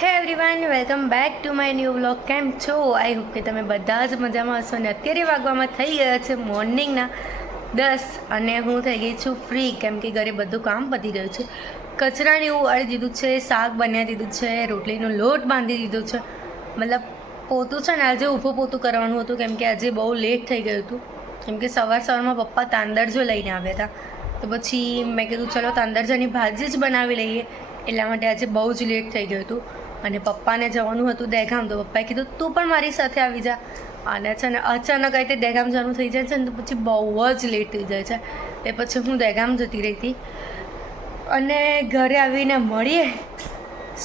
હે everyone, welcome back to my new vlog. કેમ છો? આઈ હોપ કે તમે બધા જ મજામાં હશો. અને અત્યારે વાગવામાં થઈ ગયા છે મોર્નિંગના 10 અને હું થઈ ગઈ છું ફ્રી, કેમ કે ઘરે બધું કામ પતી ગયું છે. કચરાને એવું વાળી દીધું છે, શાક બનાવી દીધું છે, રોટલીનો લોટ બાંધી દીધો છે. મતલબ પોતું છે ને આજે ઊભું પોતું કરવાનું હતું, કેમ કે આજે બહુ લેટ થઈ ગયું હતું. કેમ કે સવારમાં પપ્પા તાંદરજો લઈને આવ્યા હતા, તો પછી મેં કીધું ચલો તાંદરજાની ભાજી જ બનાવી લઈએ. એટલા માટે આજે બહુ જ લેટ થઈ ગયું હતું. અને પપ્પાને જવાનું હતું દહેગામ, તો પપ્પાએ કીધું તું પણ મારી સાથે આવી જા. અને છે ને અચાનક આ રીતે દહેગામ જવાનું થઈ જાય છે ને, તો પછી બહુ જ લેટ થઈ જાય છે. એ પછી હું દહેગામ જતી રહી હતી. અને ઘરે આવીને મળીએ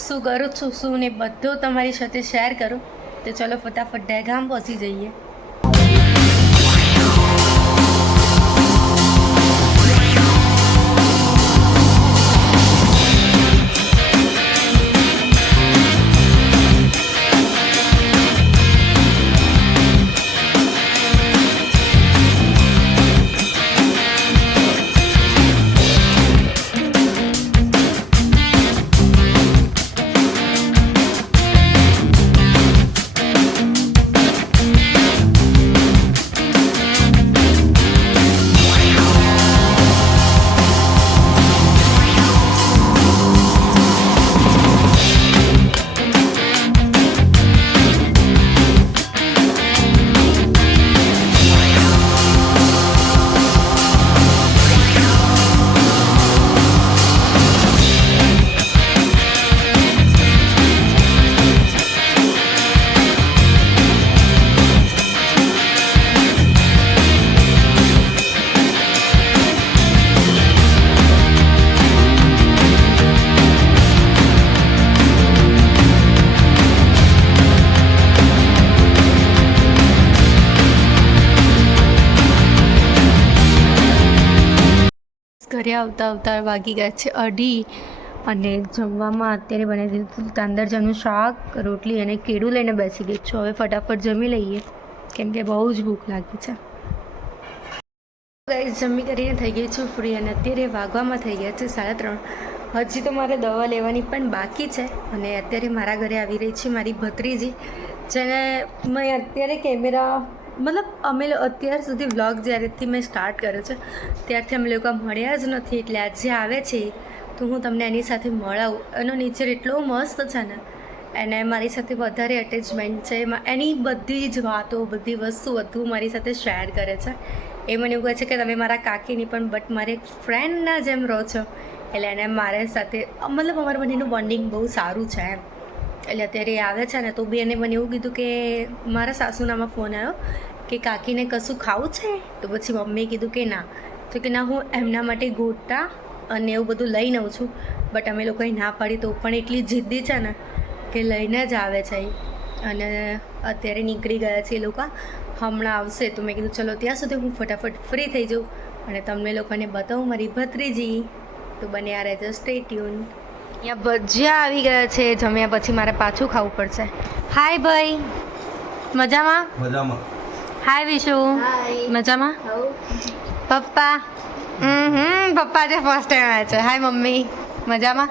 શું કરું છું શું ને બધું તમારી સાથે શેર કરું. તો ચલો ફટાફટ દહેગામ પહોંચી જઈએ. ઘરે આવતા આવતા વાગી ગયા છે 2:30 અને જમવામાં અત્યારે બનાવી દીધું તાંદરજાનું શાક, રોટલી અને કેળું લઈને બેસી ગઈ છું. હવે ફટાફટ જમી લઈએ, કેમ કે બહુ જ ભૂખ લાગી છે. ગાઈસ, જમી કરીને થઈ ગઈ છું ફ્રી અને અત્યારે વાગવામાં થઈ ગયા છે 3:30. હજી તો મારે દવા લેવાની પણ બાકી છે. અને અત્યારે મારા ઘરે આવી રહી છે મારી ભત્રીજી, જેને મેં અત્યારે કેમેરા અમે અત્યાર સુધી વ્લોગ જ્યારેથી મેં સ્ટાર્ટ કર્યો છે ત્યારથી અમે લોકો મળ્યા જ નથી. એટલે આજે આવે છે તો હું તમને એની સાથે મળાવું. એનો નેચર એટલો મસ્ત છે ને, એને મારી સાથે વધારે અટેચમેન્ટ છે. એની બધી જ વાતો, બધી વસ્તુ બધું મારી સાથે શેર કરે છે. એ મને એવું કહે છે કે તમે મારા કાકીની પણ બટ મારે એક ફ્રેન્ડના જેમ રહો છો. એટલે એને મારા સાથે અમારા બંનેનું બોન્ડિંગ બહુ સારું છે એમ. એટલે અત્યારે એ આવે છે ને તો બી એને મને એવું કીધું કે મારા સાસુનામાં ફોન આવ્યો કે કાકીને કશું ખાવું છે. તો પછી મમ્મીએ કીધું કે ના, તો કે ના હું એમના માટે ગોટા અને એવું બધું લઈને આવું છું. બટ અમે લોકોએ ના પાડી તો પણ એટલી જિદ્દી છે ને કે લઈને જ આવે છે. અને અત્યારે નીકળી ગયા છે એ લોકો, હમણાં આવશે. તો મેં કીધું ચલો ત્યાં સુધી હું ફટાફટ ફ્રી થઈ જાઉં અને તમને લોકોને બતાવું મારી ભત્રીજી. તો બન્યા રહેજો, સ્ટે ટ્યુન. અહીંયા ભજીયા આવી ગયા છે. જમ્યા પછી મારે પાછું ખાવું પડશે. હાય ભાઈ, મજામાં? મજામાં. હાય વિશુ, મજામાં? પપ્પા પપ્પા જે ફર્સ્ટ ટાઈમ આવ્યા છે. હાય મમ્મી, મજામાં?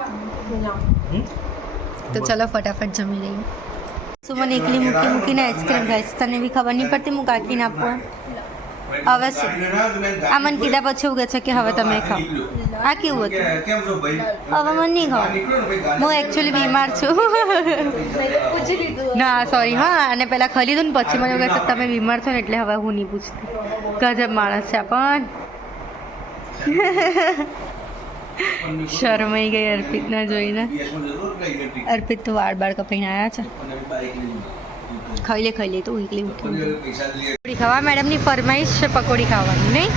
તો ચલો ફટાફટ જમી લઈએ. શું મને એકલી મૂકીને આઈસ્ક્રીમ ખાઈશ, તને બી ખબર નહીં પડતી હું કાકીને આપવા. હવે શું આ મને કીધા પછી એવું કહે છે કે હવે તમે ખાઓ. આ કેવું હતું? હવે મને નહીં ખાવ. હું એકચ્યુઅલી બીમાર છું. ના સોરી હા, અને પહેલાં ખાઈ લીધું ને પછી મને એવું કહે છે તમે બીમાર છો ને એટલે હવે હું નહીં પૂછતી. ગજબ માણસ છે પણ. શરમાઈ ગઈ અર્પિતને જોઈને. અર્પિત તો વાળ કપાઈને આવ્યા છે. ખાઈ લે તો એકલી ઉઠી. પકોડી ખાવા મેડમની ફરમાઈશ છે, પકોડી ખાવાની નહીં.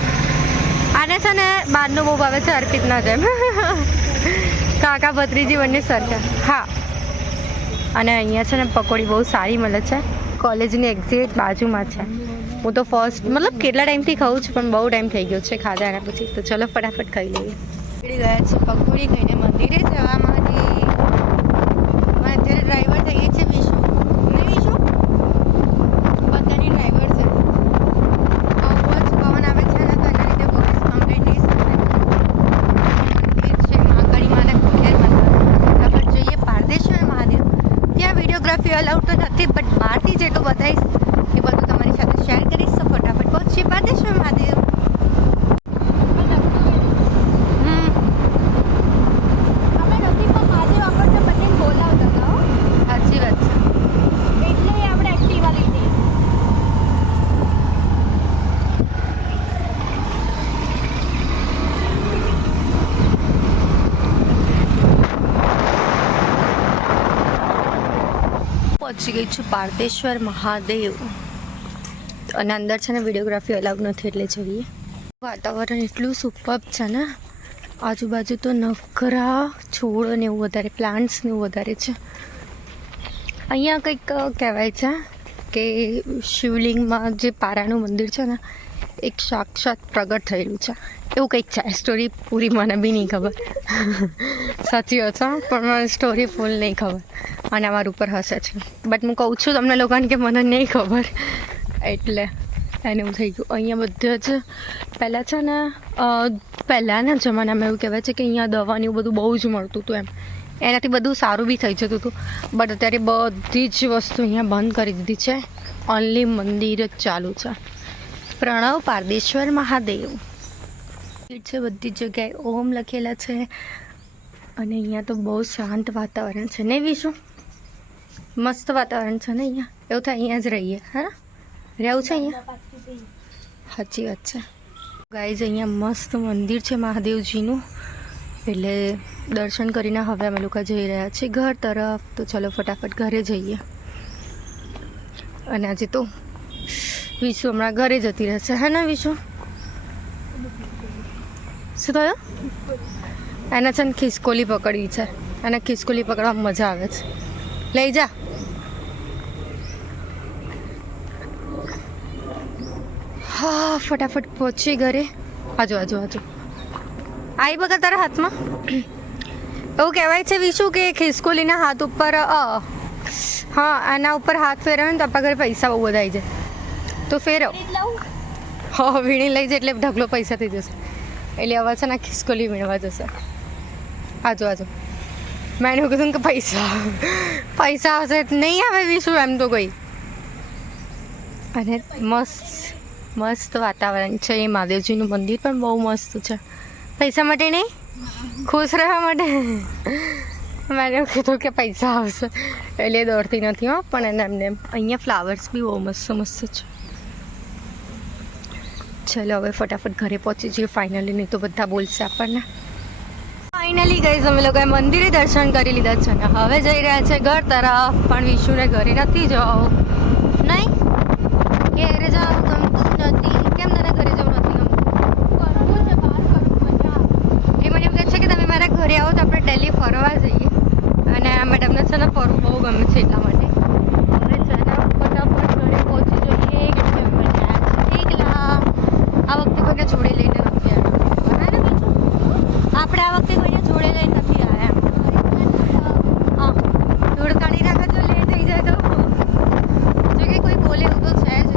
આને છે ને બહારનું બહુ ભાવે છે અર્પિતના જેમ. કાકા ભત્રીજી બંને સરખા. હા, અને અહીંયા છે ને પકોડી બહુ સારી મળે છે, કોલેજની એક્ઝેક્ટ બાજુમાં છે. હું તો કેટલા ટાઈમથી ખાઉં છું પણ બહુ ટાઈમ થઈ ગયો છે ખાધા એના પછી. તો ચલો ફટાફટ ખાઈ લઈએ. નીકળી ગયા છે પકોડી ખાઈને મંદિરે જવા માટે. અત્યારે ડ્રાઈવર થઈ ગઈ છે વિશુ. બધાની ડ્રાઈવર છે. બહુ જ પવન આવે છે ને તો એના લીધે વોઇસ કમ્પ્લીટ નહીં સંભળાય. મંદિર છે મહાકાળી માતા કુલેર માતા. ફટાફટ જઈએ પારદેશ્વર મહાદેવ વિડીયોગ્રાફી અલાઉડ તો નથી, બટ બહારથી જેટલું બતાવીશ એ બધું તમારી સાથે શેર કરીશ. તો ફટાફટ પહોંચીએ પાટેશ્વર મહાદેવ. સાચી વાત છે. પહોંચી ગઈ છું પાર્થેશ્વર મહાદેવ અને અંદર છે ને વિડીયોગ્રાફી અલાઉડ નથી એટલે જઈએ. વાતાવરણ એટલું સુપર છે ને, આજુબાજુ તો નકરા છોડ ને એવું વધારે, પ્લાન્ટ્સ ને એવું વધારે છે. અહીંયા કંઈક કહેવાય છે કે શિવલિંગમાં જે પારાનું મંદિર છે ને એક સાક્ષાત પ્રગટ થયેલું છે એવું કંઈક છે. સ્ટોરી પૂરી મને બી નહીં ખબર, સાચી વાત છે, પણ મને સ્ટોરી ફૂલ નહીં ખબર અને અમારા ઉપર હશે છે. બટ હું કહું છું તમને લોકોને કે મને નહીં ખબર, એટલે એને એવું થઈ ગયું. અહીંયા બધા જ પહેલાં છે ને પહેલાંના જમાનામાં એવું કહેવાય છે કે અહીંયા દવાની બધું બહુ જ મળતું હતું એમ, એનાથી બધું સારું બી થઈ જતું હતું. બટ અત્યારે બધી જ વસ્તુ અહીંયા બંધ કરી દીધી છે, ઓનલી મંદિર જ ચાલુ છે. પ્રણવ પારદેશ્વર મહાદેવ છે, બધી જગ્યાએ ઓમ લખેલા છે અને અહીંયા તો બહુ શાંત વાતાવરણ છે ને વિશુ, મસ્ત વાતાવરણ છે ને અહીંયા. એવું થાય અહીંયા જ રહીએ, હા રહેવું છે અહીંયા, સાચી વાત છે. ગાઈઝ અહીંયા મસ્ત મંદિર છે મહાદેવજીનું, એટલે દર્શન કરીને હવે અમે લોકો જઈ રહ્યા છીએ ઘર તરફ. તો ચલો ફટાફટ ઘરે જઈએ. અને આજે તો વિશુ હમણાં ઘરે જતી રહેશે, હે ને વિશુ? શું થયું? એને છે ને ખિસકોલી પકડવી છે, અને ખિસકોલી પકડવામાં મજા આવે છે. લઈ જા. હા ફટાફટ પહોંચી ઘરે. આજો આજો આજો આવી બગા તારા હાથમાં. એવું કહેવાય છે વિશુ કે ખિસકોલીના હાથ ઉપર હા આના ઉપર હાથ ફેરવે ને તો આપણા ઘરે પૈસા બહુ બધા આવી જાય. તો ફેરવ. હા વીણી લઈ જાય એટલે ઢગલો પૈસા થઈ જશે. એટલે હવે છે ને ખિસકોલી વીણવા જશે. આજો આજો. મેં એવું કીધું કે પૈસા આવશે, નહીં આવે વિશુ એમ તો કોઈ. અને મસ્ત વાતાવરણ છે. એ મહાદેવજીનું મંદિર પણ બહુ મસ્ત છે. પૈસા માટે નહીં, ખુશ રહેવા માટે. મેં એવું કીધું કે પૈસા આવશે એટલે દોડતી નથી હો. પણ એમને અહીંયા ફ્લાવર્સ બી બહુ મસ્ત છે. ચલો હવે ફટાફટ ઘરે પહોંચી જઈએ ફાઇનલી, નહીં તો બધા બોલશે આપણને. ફાઇનલી ગઈ અમે લોકોએ મંદિરે દર્શન કરી લીધા છે ને હવે જઈ રહ્યા છે ઘર તરફ. પણ વિશુને ઘરે નથી જવું. નહીં ઘરે જવું ગમતું નથી. કેમ તને ઘરે જવું નથી ગમતું? એ મને એવું કહે છે કે તમે મારા ઘરે આવો તો આપણે ડેલી ફરવા જઈએ, અને આ મેડમને છે ને ફરવું બહુ ગમે છે એટલા માટે. હવે છે ને ફટાફટ ઘરે પહોંચી જઈએ. એકલા આ વખતે કોઈને જોડે લઈને નથી આવ્યા, બરાબર ને બીજું? આપણે આ વખતે કોઈને જોડે લઈને નથી આવ્યા. હા ધૂળ કાઢી નાખો જો લેટ થઈ જાય તો. જો કે કોઈ બોલે એવું તો છે જ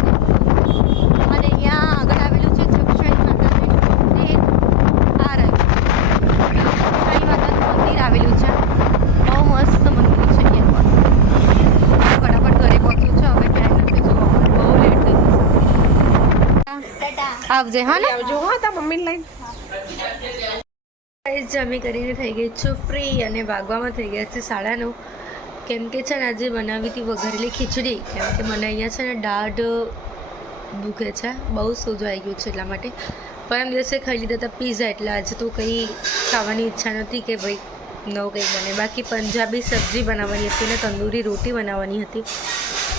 નહીં. અને અહીંયા આગળ આવેલું છે જક્ષણી માતાજી, એ આ રહ્યું જક્ષણી માતાનું મંદિર આવેલું છે. બહુ મસ્ત મંદિર છે અહીંયા પણ. ફટાફટ ઘરે પહોંચ્યું છે, હવે ટાઈમ નથી જોવા, બહુ લેટ થઈ જશે. આવજે હા ને, આવજો હા તા મમ્મીને લઈને. જમી કરીને થઈ ગઈ છું ફ્રી અને વાગવામાં થઈ ગયા છે 9:30. કેમ કે છે ને આજે બનાવી હતી વઘારેલી ખીચડી, કેમ કે મને અહીંયા છે ને દાઢ દુખે છે, બહુ સોજો આવી ગયું છે એટલા માટે. પરમ દિવસે ખાઈ લીધા હતા પીઝા, એટલે આજે તો કંઈ ખાવાની ઈચ્છા નથી કે ભાઈ નવું કંઈક બને. બાકી પંજાબી સબ્જી બનાવવાની હતી ને તંદૂરી રોટી બનાવવાની હતી,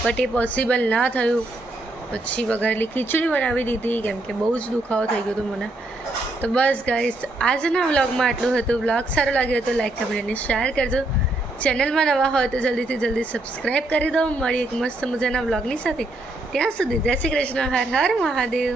બટ એ પોસિબલ ના થયું. પછી વઘારેલી ખીચડી બનાવી દીધી કેમ કે બહુ જ દુખાવો થઈ ગયો હતો મને. તો બસ ગાઈસ આજના વ્લોગમાં આટલું હતું. વ્લોગ સારો લાગ્યો તો લાઈક કમેન્ટ અને શેર કરજો. ચેનલમાં નવા હોય તો જલ્દી સબસ્ક્રાઈબ કરી દો. મળી એક મસ્ત મજાના વ્લોગની સાથે. ત્યાં સુધી જય શ્રી કૃષ્ણ. હર હર મહાદેવ.